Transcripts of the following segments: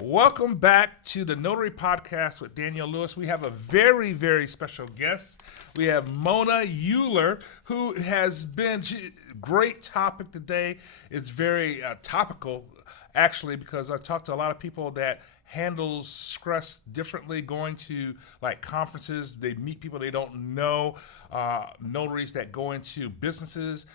Welcome back to the Notary Podcast with Daniel Lewis. We have a very, very special guest. We have Mona Euler, who has been great topic today. It's very topical, actually, because I've talked to a lot of people that handles stress differently, going to like conferences. They meet people they don't know, notaries that go into businesses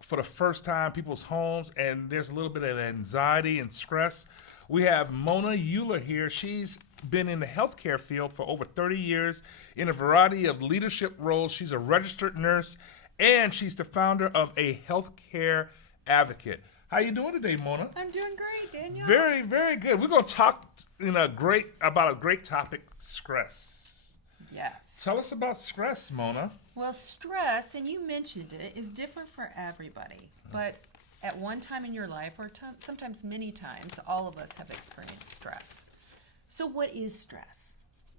for the first time, people's homes, and there's a little bit of anxiety and stress. We have Mona Euler here. She's been in the healthcare field for over 30 years in a variety of leadership roles. She's a registered nurse, and she's the founder of a healthcare advocate. How you doing today, Mona? I'm doing great, Daniel. Very, very good. We're going to talk about a great topic, stress. Yes. Tell us about stress, Mona. Well, stress, and you mentioned it, is different for everybody. But at one time in your life, or sometimes many times, all of us have experienced stress. So what is stress?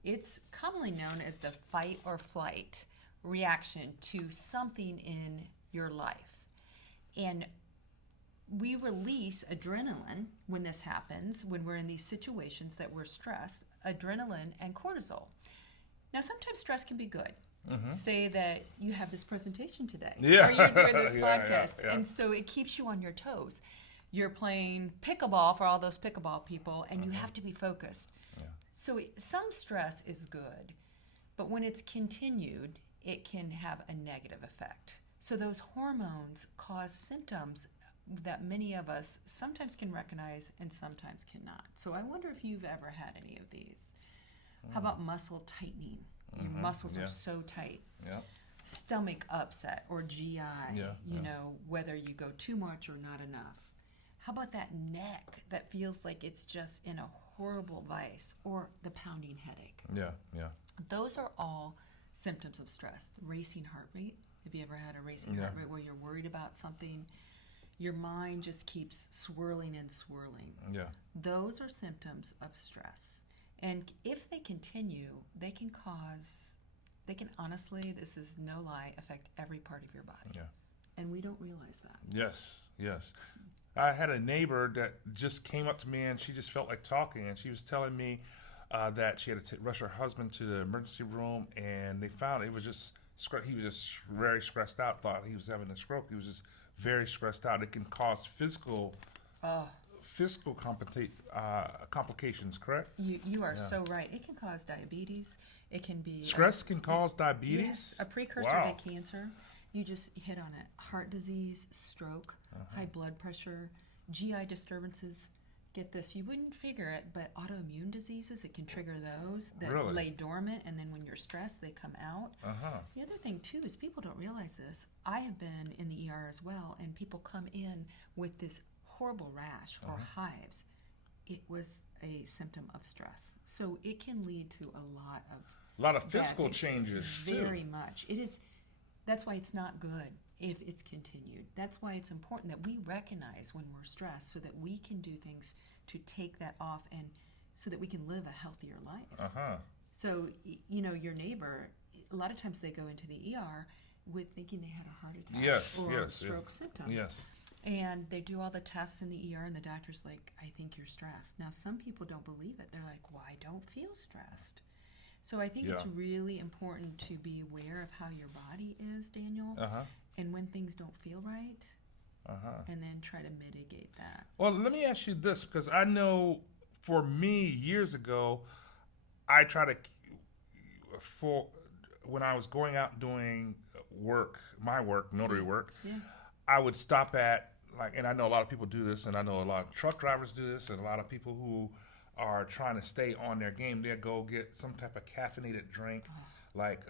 It's commonly known as the fight or flight reaction to something in your life. And we release adrenaline when this happens, when we're in these situations that we're stressed, adrenaline and cortisol. Now, sometimes stress can be good. Mm-hmm. Say that you have this presentation today, or you're doing this podcast, and so it keeps you on your toes. You're playing pickleball for all those pickleball people, and you have to be focused. Yeah. So some stress is good, but when it's continued, it can have a negative effect. So those hormones cause symptoms that many of us sometimes can recognize and sometimes cannot. So I wonder if you've ever had any of these. How about muscle tightening? Your muscles are so tight. Yeah. Stomach upset or GI, know, whether you go too much or not enough. How about that neck that feels like it's just in a horrible vice, or the pounding headache? Yeah. Those are all symptoms of stress. Racing heart rate. Have you ever had a racing heart rate where you're worried about something? Your mind just keeps swirling and swirling. Yeah. Those are symptoms of stress. And if they continue, they can honestly, this is no lie, affect every part of your body. Yeah. And we don't realize that. Yes. I had a neighbor that just came up to me and she just felt like talking, and she was telling me that she had to rush her husband to the emergency room, and they found he was just very stressed out, thought he was having a stroke. He was just very stressed out. It can cause physical complications, correct? You are so right. It can cause diabetes. It can be stress can cause diabetes. Yes, a precursor to cancer. You just hit on it. Heart disease, stroke, high blood pressure, GI disturbances. Get this, you wouldn't figure it, but autoimmune diseases, it can trigger those that lay dormant, and then when you're stressed, they come out. The other thing, too, is people don't realize this. I have been in the ER as well, and people come in with this horrible rash or hives. It was a symptom of stress. So it can lead to a lot of physical changes, very much. It is. That's why it's not good if it's continued. That's why it's important that we recognize when we're stressed, so that we can do things to take that off, and so that we can live a healthier life. So, your neighbor, a lot of times they go into the ER with thinking they had a heart attack or stroke symptoms. Yes. And they do all the tests in the ER, and the doctor's like, I think you're stressed. Now, some people don't believe it. They're like, well, I don't feel stressed. So I think it's really important to be aware of how your body is, Daniel, and when things don't feel right, and then try to mitigate that. Well, let me ask you this, because I know for me, years ago, I try to, when I was going out doing notary work, I would stop at, and I know a lot of people do this, and I know a lot of truck drivers do this, and a lot of people who are trying to stay on their game, they'll go get some type of caffeinated drink, like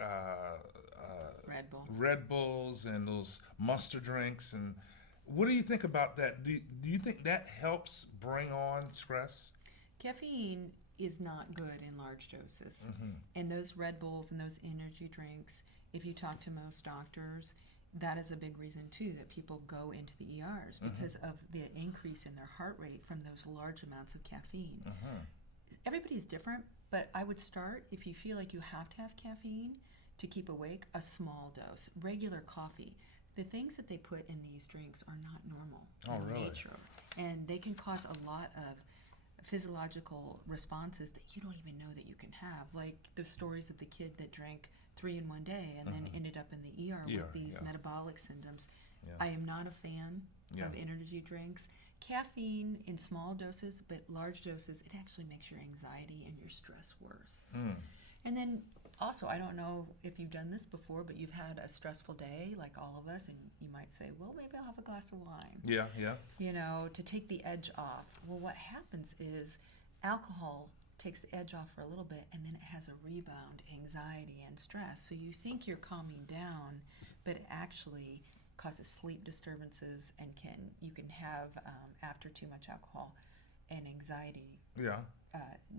Red Bulls and those Monster drinks. And what do you think about that? Do you think that helps bring on stress? Caffeine is not good in large doses. And those Red Bulls and those energy drinks, if you talk to most doctors, that is a big reason, too, that people go into the ERs because of the increase in their heart rate from those large amounts of caffeine. Everybody's different, but I would start, if you feel like you have to have caffeine to keep awake, a small dose. Regular coffee. The things that they put in these drinks are not normal in nature, and they can cause a lot of physiological responses that you don't even know that you can have, like the stories of the kid that drank 3 in one day and then ended up in the ER with these metabolic symptoms. I am not a fan of energy drinks. Caffeine in small doses, but large doses, it actually makes your anxiety and your stress worse. And then also, I don't know if you've done this before, but you've had a stressful day, like all of us, and you might say, well, maybe I'll have a glass of wine. Yeah. You know, to take the edge off. Well, what happens is alcohol takes the edge off for a little bit, and then it has a rebound, anxiety and stress. So you think you're calming down, but it actually causes sleep disturbances, and you can have, after too much alcohol, an anxiety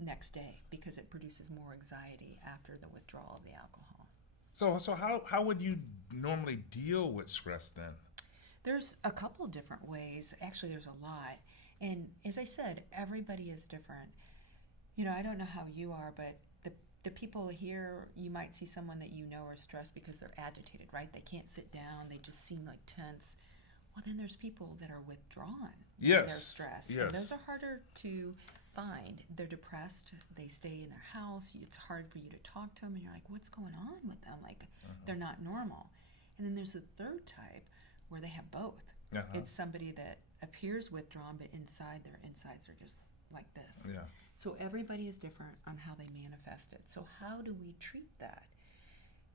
next day, because it produces more anxiety after the withdrawal of the alcohol. So how would you normally deal with stress then? There's a couple different ways. Actually, there's a lot. And as I said, everybody is different. You know, I don't know how you are, but the people here, you might see someone that you know are stressed because they're agitated, right? They can't sit down. They just seem like tense. Well, then there's people that are withdrawn. Yes. They're stressed. Yes. And those are harder to find. They're depressed. They stay in their house. It's hard for you to talk to them. And you're like, what's going on with them? Like, they're not normal. And then there's a third type where they have both. It's somebody that appears withdrawn, but inside, their insides are just like this. Yeah. So everybody is different on how they manifest it. So how do we treat that?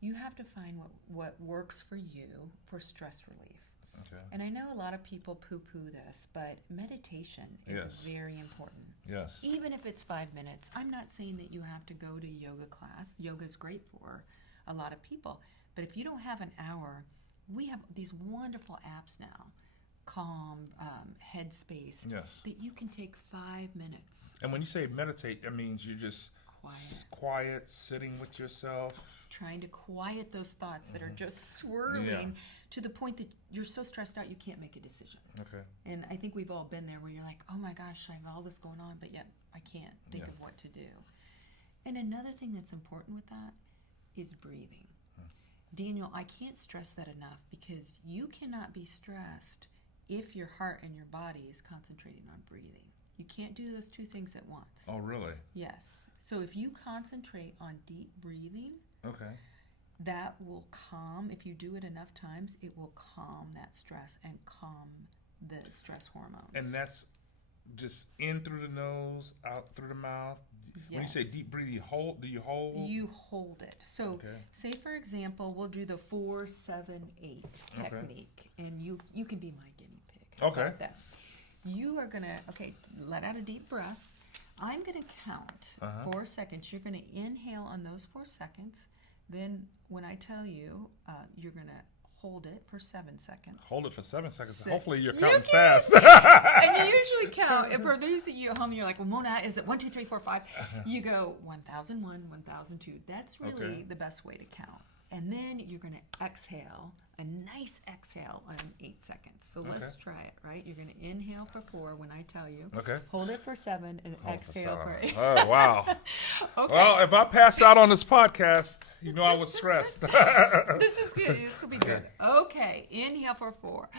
You have to find what works for you for stress relief. Okay. And I know a lot of people poo-poo this, but meditation is very important. Yes. Even if it's 5 minutes. I'm not saying that you have to go to yoga class. Yoga is great for a lot of people. But if you don't have an hour, we have these wonderful apps now, Calm, Headspace, that you can take 5 minutes. And when you say meditate, that means you're just quiet, sitting with yourself. Trying to quiet those thoughts that are just swirling to the point that you're so stressed out you can't make a decision. Okay. And I think we've all been there where you're like, oh my gosh, I have all this going on, but yet I can't think of what to do. And another thing that's important with that is breathing. Daniel, I can't stress that enough, because you cannot be stressed if your heart and your body is concentrating on breathing. You can't do those two things at once. Oh, really? Yes. So if you concentrate on deep breathing, that will calm. If you do it enough times, it will calm that stress and calm the stress hormones. And that's just in through the nose, out through the mouth. When you say deep breathing, do you hold? You hold it. So say, for example, we'll do the 4-7-8 technique, and you can be my guinea pig. Okay. Like that. You are going to, let out a deep breath. I'm going to count 4 seconds. You're going to inhale on those 4 seconds. Then when I tell you, you're going to hold it for 7 seconds. Hold it for 7 seconds. Hopefully you're counting fast. And you usually count. And for those of you at home, you're like, well, Mona, is it 1, 2, 3, 4, 5? You go 1001, 1002. That's really the best way to count. And then you're going to exhale, a nice exhale on 8 seconds. So let's try it, right? You're going to inhale for 4 when I tell you. Okay. Hold it for 7 and exhale for 8. Oh, wow. Well, if I pass out on this podcast, you know I was stressed. This is good. This will be good. Okay. Inhale for 4.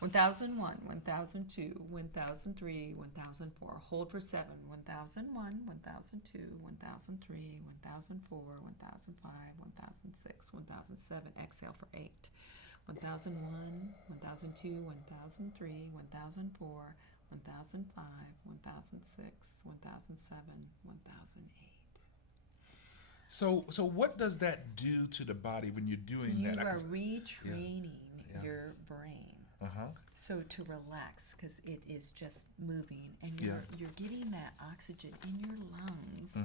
1001, 1002, 1003, 1004. Hold for 7. 1001, 1002, 1003, 1004, 1005, 1006, 1007. Exhale for 8. 1001, 1002, 1003, 1004, 1005, 1006, 1007, 1008. So what does that do to the body when you're doing that? You are retraining your brain. So to relax, because it is just moving, and you're getting that oxygen in your lungs.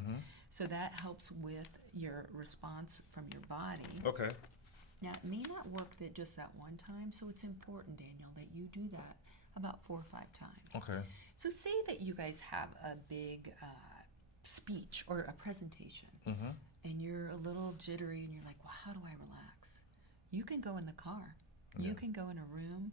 So that helps with your response from your body. Okay. Now, it may not work just that one time, so it's important, Daniel, that you do that about 4 or 5 times. Okay. So say that you guys have a big speech or a presentation, and you're a little jittery, and you're like, well, how do I relax? You can go in the car. You can go in a room.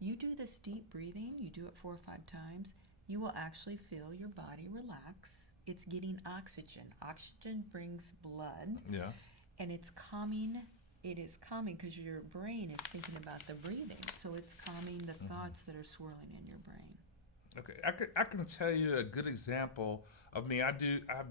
You do this deep breathing. You do it 4 or 5 times. You will actually feel your body relax. It's getting oxygen. Oxygen brings blood. Yeah. And it's calming. It is calming because your brain is thinking about the breathing. So it's calming the thoughts that are swirling in your brain. Okay, I can tell you a good example of me. I've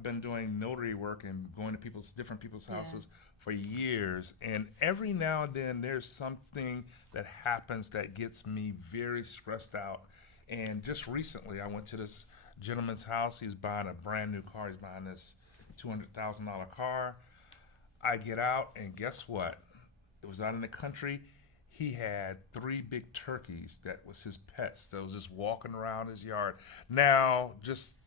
been doing notary work and going to different people's houses for years, and every now and then there's something that happens that gets me very stressed out. And just recently, I went to this gentleman's house. He's buying a brand new car. He's buying this $200,000 car. I get out, and guess what? It was out in the country. He had 3 big turkeys that was his pets that was just walking around his yard. Now, just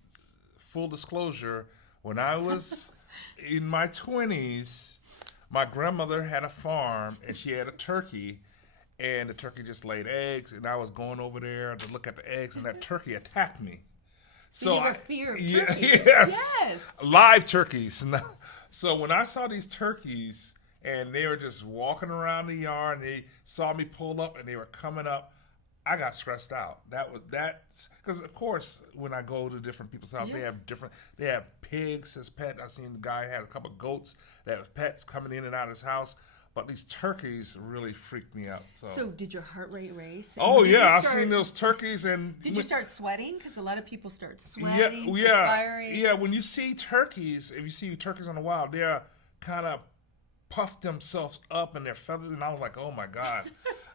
full disclosure, when I was in my 20s, my grandmother had a farm and she had a turkey, and the turkey just laid eggs, and I was going over there to look at the eggs, and that turkey attacked me. So you were fear of turkeys. Yes. Live turkeys. So when I saw these turkeys, and they were just walking around the yard, and they saw me pull up, and they were coming up, I got stressed out. Because of course, when I go to different people's house, they have pigs as pets. I seen the guy had a couple of goats that was pets coming in and out of his house. But these turkeys really freaked me out. So did your heart rate race? Oh yeah, I've seen those turkeys. And did you start sweating? Because a lot of people start sweating, perspiring. Yeah. When you see turkeys, if you see turkeys on the wild, they're kind of puffed themselves up and their feathers, and I was like, oh my God.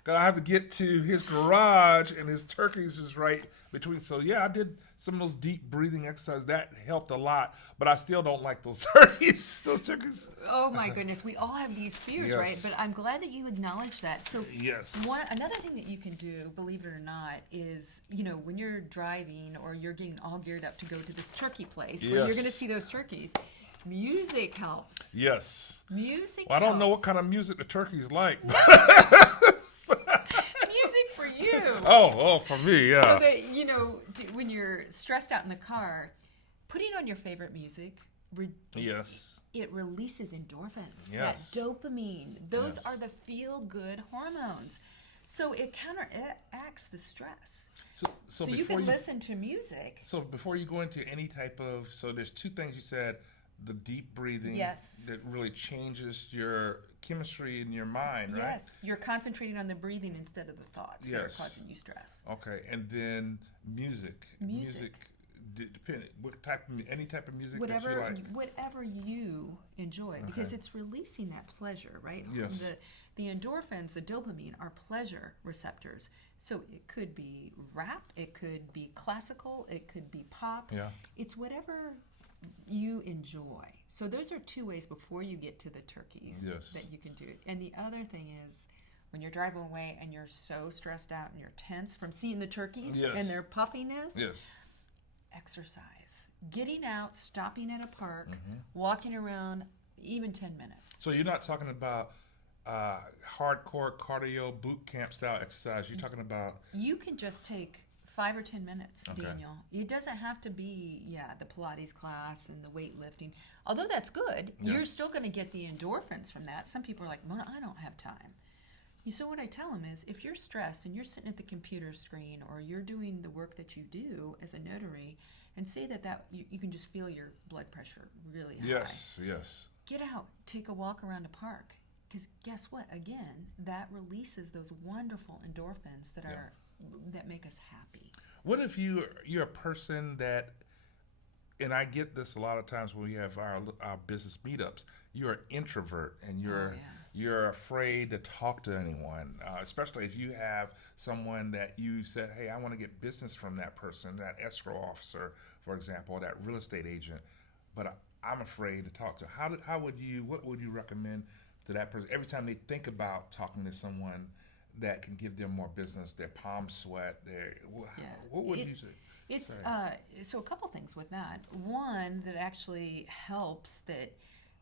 I have to get to his garage, and his turkeys is right between. So yeah, I did some of those deep breathing exercises. That helped a lot, but I still don't like those turkeys. Those turkeys. Oh my goodness, we all have these fears, right? But I'm glad that you acknowledge that. So another thing that you can do, believe it or not, is when you're driving or you're getting all geared up to go to this turkey place where you're going to see those turkeys. Music helps. Yes. Music I don't know what kind of music the turkeys like. Music for you. Oh, for me, yeah. So that, when you're stressed out in the car, putting on your favorite music, it releases endorphins, that dopamine. Those are the feel-good hormones. So it counteracts the stress. So you can listen to music. So before you go into any type of, there's 2 things you said. The deep breathing that really changes your chemistry in your mind, right? Yes, you're concentrating on the breathing instead of the thoughts that are causing you stress. Okay, and then music. Any type of music that you like. Whatever you enjoy, because it's releasing that pleasure, right? Yes. The endorphins, the dopamine, are pleasure receptors. So it could be rap, it could be classical, it could be pop. Yeah. It's whatever you enjoy. So those are 2 ways before you get to the turkeys that you can do it. And the other thing is, when you're driving away and you're so stressed out and you're tense from seeing the turkeys and their puffiness, exercise. Getting out, stopping at a park, walking around, even 10 minutes. So you're not talking about hardcore cardio boot camp style exercise. You're talking about... You can just take 5 or 10 minutes, Daniel. It doesn't have to be, the Pilates class and the weightlifting. Although that's good, you're still going to get the endorphins from that. Some people are like, Mona, I don't have time. So what I tell them is, if you're stressed and you're sitting at the computer screen or you're doing the work that you do as a notary, and say that you can just feel your blood pressure really high. Yes. Get out, take a walk around a park. Because guess what? Again, that releases those wonderful endorphins that make us happy. What if you're a person that, and I get this a lot of times when we have our business meetups, you're an introvert and you're afraid to talk to anyone, especially if you have someone that you said, hey, I want to get business from that person, that escrow officer, for example, or that real estate agent, but I'm afraid to talk to. What would you recommend to that person every time they think about talking to someone that can give them more business, their palms sweat, what would you say? So a couple things with that. One that actually helps, that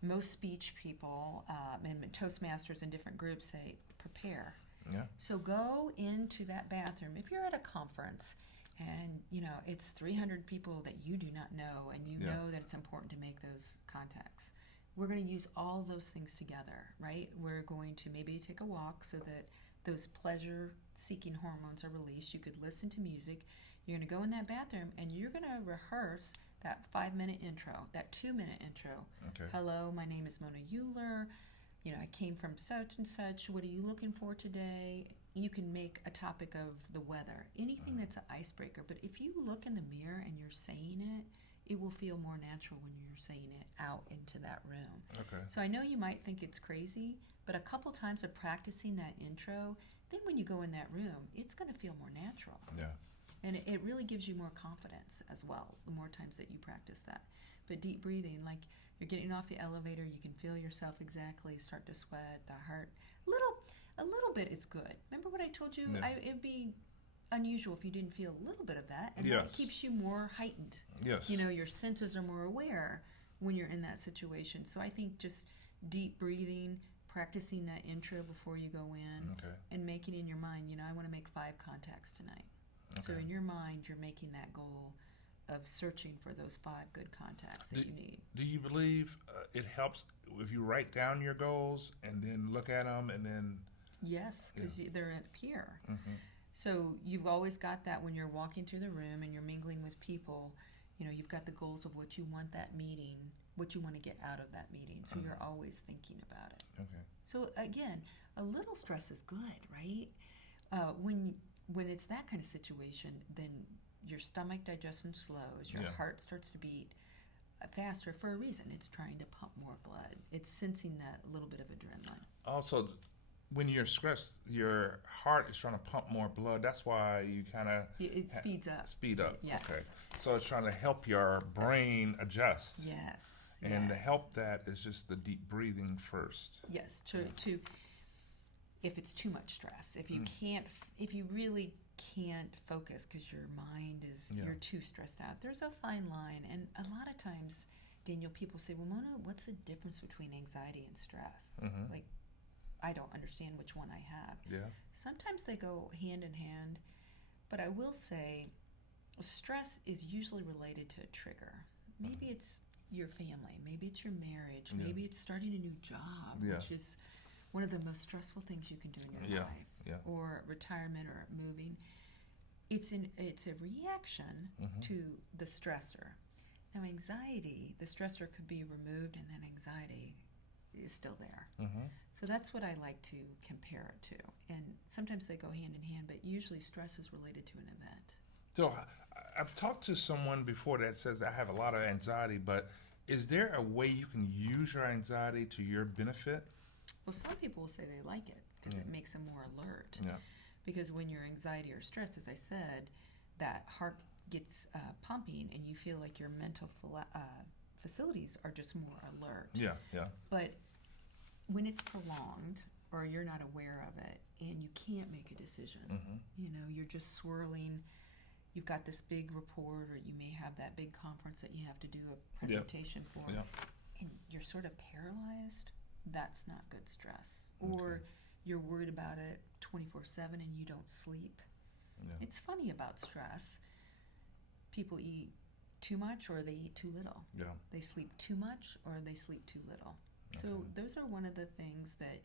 most speech people and Toastmasters in different groups say, prepare. Yeah. So go into that bathroom. If you're at a conference and it's 300 people that you do not know, and you know that it's important to make those contacts, we're going to use all those things together, right? We're going to maybe take a walk so that those pleasure-seeking hormones are released. You could listen to music. You're going to go in that bathroom, and you're going to rehearse that 5-minute intro, that 2-minute intro. Okay. Hello, my name is Mona Euler. I came from such and such. What are you looking for today? You can make a topic of the weather, anything that's an icebreaker. But if you look in the mirror and you're saying it, it will feel more natural when you're saying it out into that room. Okay. So I know you might think it's crazy, but a couple times of practicing that intro, then when you go in that room, it's going to feel more natural. Yeah. And it really gives you more confidence as well, the more times that you practice that. But deep breathing, like you're getting off the elevator, you can feel yourself exactly, start to sweat, the heart. A little bit is good. Remember what I told you? Yeah. It'd be unusual if you didn't feel a little bit of that. And Yes. that keeps you more heightened. Yes. Your senses are more aware when you're in that situation. So I think just deep breathing, practicing that intro before you go in, Okay. and making in your mind, I want to make 5 contacts tonight. So Okay. in your mind, you're making that goal of searching for those 5 good contacts that you need. Do you believe it helps if you write down your goals and then look at them and then? Yes, because they're up here. Mm-hmm. So you've always got that when you're walking through the room and you're mingling with people. You've got the goals of what you want that meeting, what you want to get out of that meeting. So you're always thinking about it. Okay. So again, a little stress is good, right? When it's that kind of situation, then your stomach digestion slows, your Yeah. heart starts to beat faster for a reason. It's trying to pump more blood. It's sensing that little bit of adrenaline. Also, when you're stressed, your heart is trying to pump more blood. That's why you kind of It speeds up. speed up. Yes. Okay. So it's trying to help your brain adjust. Yes. And to yes. help that is just the deep breathing first. Yes, to if it's too much stress, if you really can't focus because your mind is Yeah. you're too stressed out. There's a fine line, and a lot of times, Daniel, people say, "Well, Mona, what's the difference between anxiety and stress?" Mm-hmm. Like, I don't understand which one I have. Yeah. Sometimes they go hand in hand, but I will say, stress is usually related to a trigger. Maybe it's your family, maybe it's your marriage, Yeah. maybe it's starting a new job, Yeah. which is one of the most stressful things you can do in your Yeah. life, Yeah. or retirement or moving. It's a reaction Mm-hmm. to the stressor. Now, anxiety, the stressor could be removed, and then anxiety is still there. Mm-hmm. So that's what I like to compare it to. And sometimes they go hand in hand, but usually stress is related to an event. So I've talked to someone before that says I have a lot of anxiety, but is there a way you can use your anxiety to your benefit? Well, some people will say they like it because Yeah. it makes them more alert. Yeah. Because when you're anxiety or stressed, as I said, that heart gets pumping and you feel like your mental facilities are just more alert. Yeah. Yeah. But when it's prolonged or you're not aware of it and you can't make a decision, Mm-hmm. you're just swirling. You've got this big report, or you may have that big conference that you have to do a presentation for, Yeah. and you're sort of paralyzed. That's not good stress. Or you're worried about it 24/7 and you don't sleep. Yeah. It's funny about stress. People eat too much or they eat too little. Yeah. They sleep too much or they sleep too little. So Okay. those are one of the things that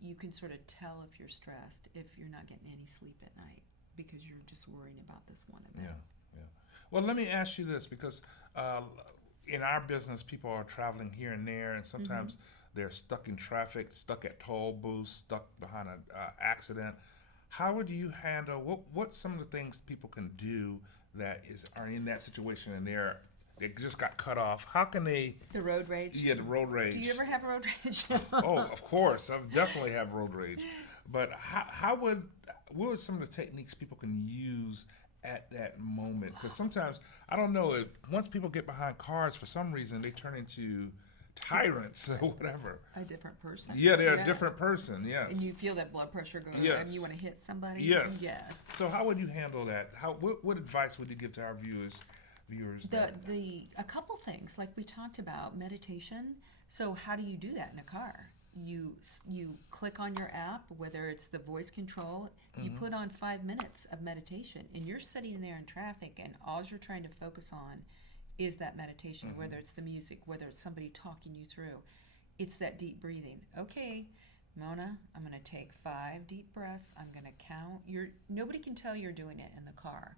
you can sort of tell if you're stressed if you're not getting any sleep at night because you're just worrying about this one event. Yeah. Well, let me ask you this, because in our business, people are traveling here and there, and sometimes they're stuck in traffic, stuck at toll booths, stuck behind an accident. How would you handle what's some of the things people can do that are in that situation and they just got cut off? How can they? The road rage? Yeah, the road rage. Do you ever have road rage? Oh, of course, I definitely have road rage. But what are some of the techniques people can use at that moment? Because sometimes, I don't know, once people get behind cars, for some reason, they turn into tyrants or whatever. A different person? Yeah, they're a different person, yes. And you feel that blood pressure going Yes. and you want to hit somebody? Yes. Yes. So how would you handle that? What advice would you give to our viewers? A couple things, like we talked about, meditation. So how do you do that in a car? You click on your app, whether it's the voice control, you put on 5 minutes of meditation, and you're sitting there in traffic, and all you're trying to focus on is that meditation, whether it's the music, whether it's somebody talking you through. It's that deep breathing. Okay, Mona, I'm going to take 5 deep breaths. I'm going to count. Nobody can tell you're doing it in the car,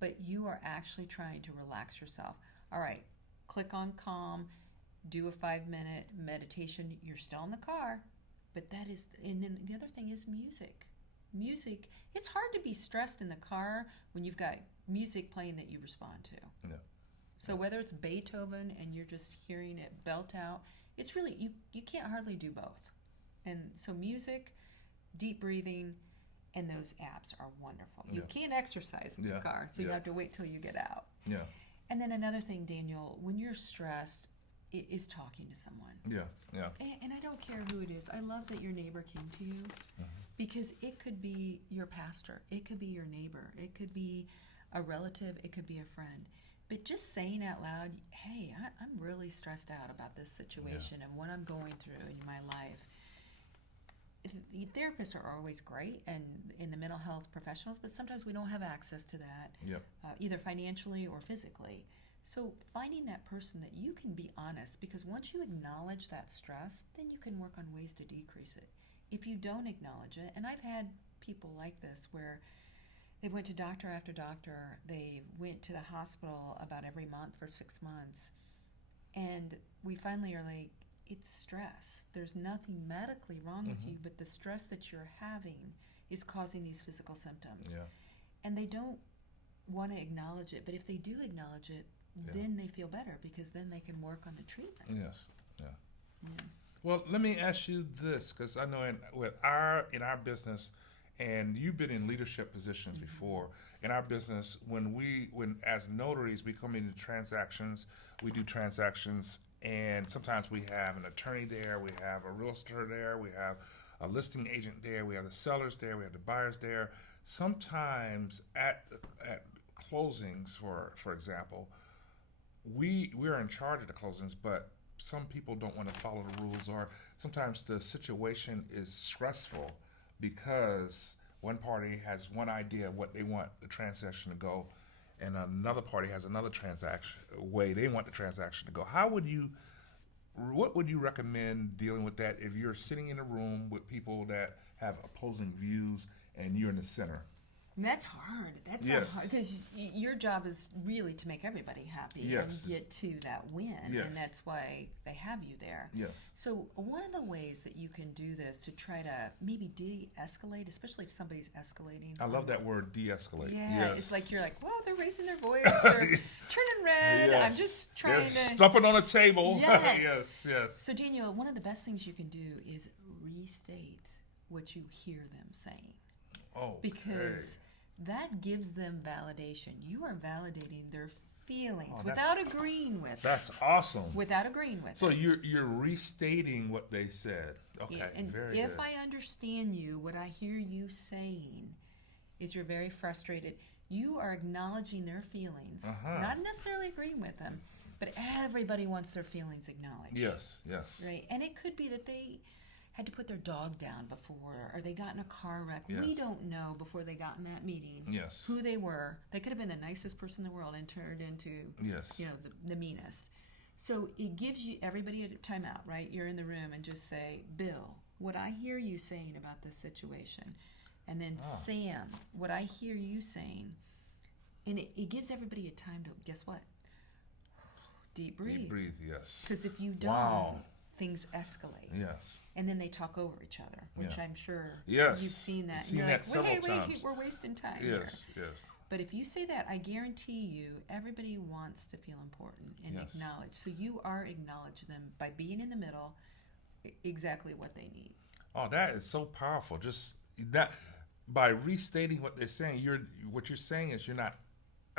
but you are actually trying to relax yourself. All right, click on calm. do a 5-minute meditation. You're still in the car, but that is, and then the other thing is music. Music, it's hard to be stressed in the car when you've got music playing that you respond to. Yeah. So whether it's Beethoven and you're just hearing it belt out, it's really, you can't hardly do both. And so music, deep breathing, and those apps are wonderful. You can't exercise in the car, so you have to wait till you get out. Yeah. And then another thing, Daniel, when you're stressed, it is talking to someone. Yeah. Yeah. And I don't care who it is. I love that your neighbor came to you, because it could be your pastor, it could be your neighbor, it could be a relative, it could be a friend. But just saying out loud, hey, I'm really stressed out about this situation and what I'm going through in my life. The therapists are always great, and in the mental health professionals, but sometimes we don't have access to that, either financially or physically. So finding that person that you can be honest, because once you acknowledge that stress, then you can work on ways to decrease it. If you don't acknowledge it, and I've had people like this where they went to doctor after doctor, they went to the hospital about every month for 6 months, and we finally are like, it's stress. There's nothing medically wrong with you, but the stress that you're having is causing these physical symptoms. Yeah. And they don't want to acknowledge it, but if they do acknowledge it, then they feel better, because then they can work on the treatment. Yes. Yeah. Well, let me ask you this, because I know in our business, and you've been in leadership positions before. In our business, when as notaries we come into transactions, we do transactions, and sometimes we have an attorney there, we have a realtor there, we have a listing agent there, we have the sellers there, we have the buyers there. Sometimes at closings, for example, we're in charge of the closings, but some people don't want to follow the rules, or sometimes the situation is stressful because one party has one idea of what they want the transaction to go, and another party has another way they want the transaction to go. What would you recommend dealing with that if you're sitting in a room with people that have opposing views and you're in the center? And that's hard. That's hard, because your job is really to make everybody happy and get to that win, and that's why they have you there. Yes. So one of the ways that you can do this to try to maybe de-escalate, especially if somebody's escalating. I love that word, de-escalate. Yeah, it's like you're like, well, they're raising their voice, they're turning red. I'm just trying they're to stumping on a table. Yes. yes. So Daniel, one of the best things you can do is restate what you hear them saying. Oh, because that gives them validation. You are validating their feelings without agreeing with That's awesome. Without agreeing with So it. you're restating what they said. Okay, and very if good. I understand you, what I hear you saying is you're very frustrated. You are acknowledging their feelings, not necessarily agreeing with them, but everybody wants their feelings acknowledged. Yes. Right, and it could be that they had to put their dog down before, or they got in a car wreck. Yes. We don't know before they got in that meeting who they were. They could have been the nicest person in the world and turned into the meanest. So it gives you everybody a timeout, right? You're in the room and just say, Bill, what I hear you saying about this situation, and then Sam, what I hear you saying, and it gives everybody a time to, guess what? Deep breathe. Deep breathe, yes. Because if you don't, things escalate. Yes. And then they talk over each other, which I'm sure you've seen that. Seen that several times. We're wasting time Yes. But if you say that, I guarantee you, everybody wants to feel important and acknowledged. So you are acknowledging them by being in the middle, exactly what they need. Oh, that is so powerful. Just that, by restating what they're saying, what you're saying is you're not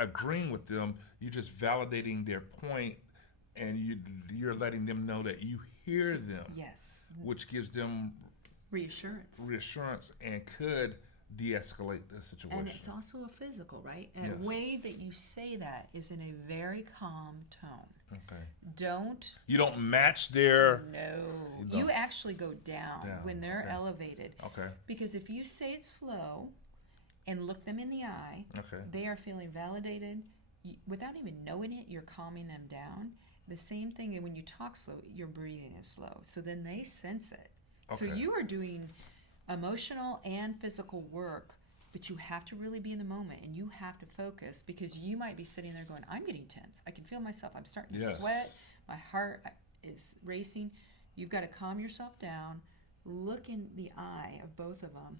agreeing with them. You're just validating their point, and you're letting them know that you hear them. Yes. Which gives them reassurance and could de-escalate the situation. And it's also a physical, right? And a way that you say that is in a very calm tone. Okay. You don't match their... No. You actually go down when they're elevated. Okay. Because if you say it slow and look them in the eye, they are feeling validated. Without even knowing it, you're calming them down. The same thing when you talk slow, your breathing is slow. So then they sense it. So you are doing emotional and physical work, but you have to really be in the moment, and you have to focus, because you might be sitting there going, I'm getting tense. I can feel myself. I'm starting to sweat. My heart. is racing. You've got to calm yourself down, look in the eye of both of them.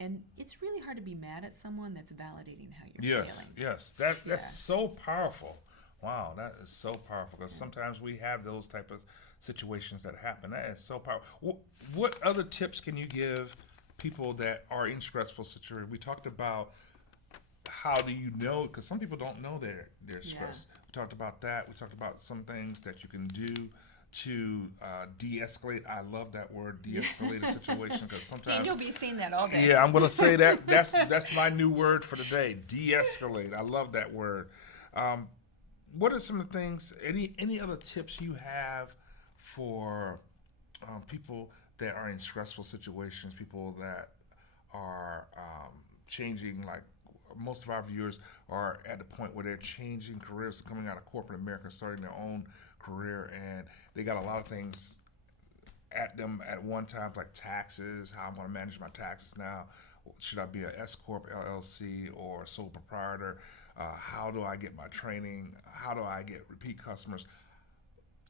And it's really hard to be mad at someone that's validating how you're feeling. Yes, that's so powerful. Wow, that is so powerful, because sometimes we have those type of situations that happen. That is so powerful. What other tips can you give people that are in stressful situations? We talked about how do you know, because some people don't know they're stressed. We talked about that. We talked about some things that you can do to de-escalate. I love that word, de-escalate a situation, because sometimes you'll be saying that all day. Yeah, I'm going to say that. That's my new word for today, de-escalate. I love that word. What are some of the things, any other tips you have for people that are in stressful situations, people that are changing, like most of our viewers are at the point where they're changing careers, coming out of corporate America, starting their own career, and they got a lot of things at them at one time, like taxes, how I'm going to manage my taxes now. Should I be an S Corp, LLC, or sole proprietor? How do I get my training? How do I get repeat customers?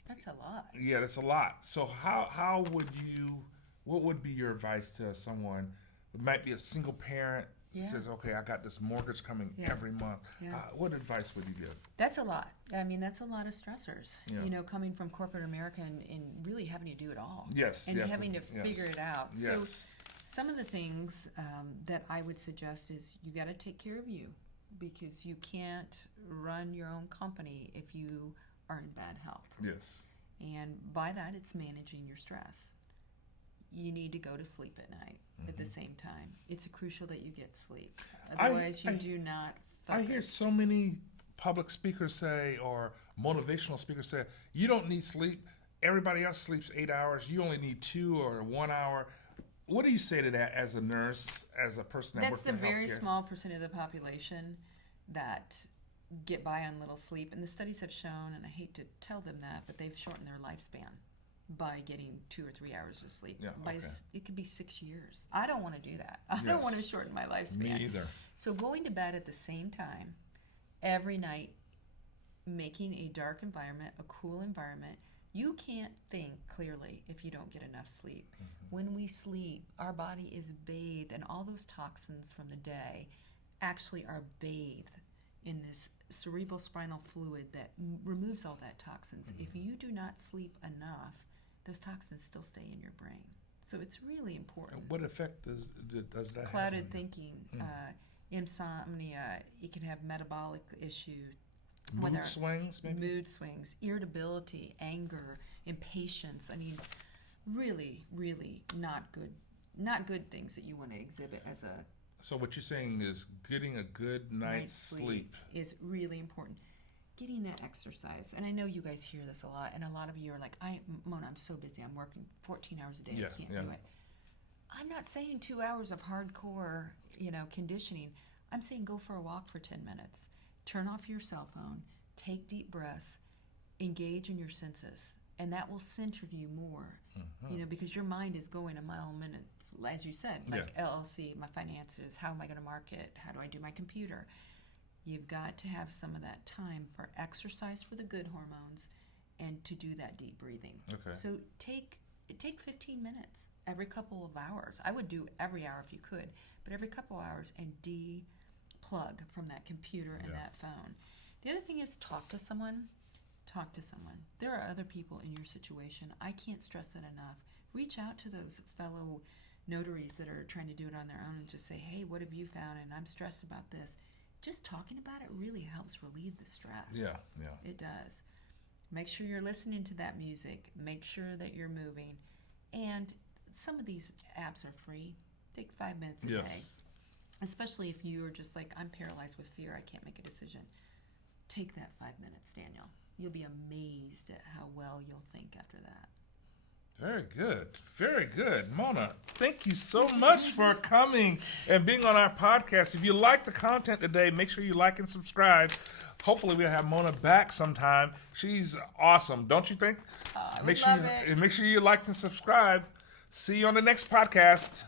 That's a lot. Yeah, that's a lot. So how would what would be your advice to someone who might be a single parent, says, okay, I got this mortgage coming every month. Yeah. What advice would you give? That's a lot. I mean, that's a lot of stressors. Yeah. Coming from corporate America and really having to do it all. Yes. And having to figure it out. Yes. So some of the things that I would suggest is you got to take care of you, because you can't run your own company if you are in bad health. Yes. And by that, it's managing your stress. You need to go to sleep at night at the same time. It's crucial that you get sleep. Otherwise, you do not focus. I hear so many public speakers say, or motivational speakers say, you don't need sleep. Everybody else sleeps 8 hours. You only need 2 or 1 hour. What do you say to that as a nurse, as a person that works in healthcare? That's the very small percent of the population that get by on little sleep. And the studies have shown, and I hate to tell them that, but they've shortened their lifespan by getting 2 or 3 hours of sleep. It could be 6 years. I don't want to do that. I don't want to shorten my lifespan. Me either. So going to bed at the same time every night, making a dark environment, a cool environment. You can't think clearly if you don't get enough sleep. When we sleep, our body is bathed, and all those toxins from the day actually are bathed in this cerebrospinal fluid that removes all that toxins. If you do not sleep enough, those toxins still stay in your brain. So it's really important. What effect does that have? Clouded thinking, insomnia, you can have metabolic issues. Mood swings, maybe? Mood swings, irritability, anger, impatience. I mean, really, really not good things that you want to exhibit as a... So what you're saying is getting a good night's sleep is really important. Getting that exercise. And I know you guys hear this a lot, and a lot of you are like, Mona, I'm so busy. I'm working 14 hours a day. I can't do it. I'm not saying 2 hours of hardcore, conditioning. I'm saying go for a walk for 10 minutes. Turn off your cell phone. Take deep breaths. Engage in your senses. And that will center you more, because your mind is going a mile a minute, as you said, like LLC, my finances, how am I going to market, how do I do my computer? You've got to have some of that time for exercise for the good hormones and to do that deep breathing. Okay. So take 15 minutes every couple of hours. I would do every hour if you could, but every couple of hours, and de-plug from that computer and that phone. The other thing is talk to someone. Talk to someone. There are other people in your situation. I can't stress that enough. Reach out to those fellow notaries that are trying to do it on their own and just say, hey, what have you found? And I'm stressed about this. Just talking about it really helps relieve the stress. Yeah. It does. Make sure you're listening to that music. Make sure that you're moving. And some of these apps are free. Take 5 minutes a day. Especially if you are just like, I'm paralyzed with fear. I can't make a decision. Take that 5 minutes, Daniel. You'll be amazed at how well you'll think after that. Very good. Very good. Mona, thank you so much for coming and being on our podcast. If you like the content today, make sure you like and subscribe. Hopefully we'll have Mona back sometime. She's awesome, don't you think? Make sure you like and subscribe. See you on the next podcast.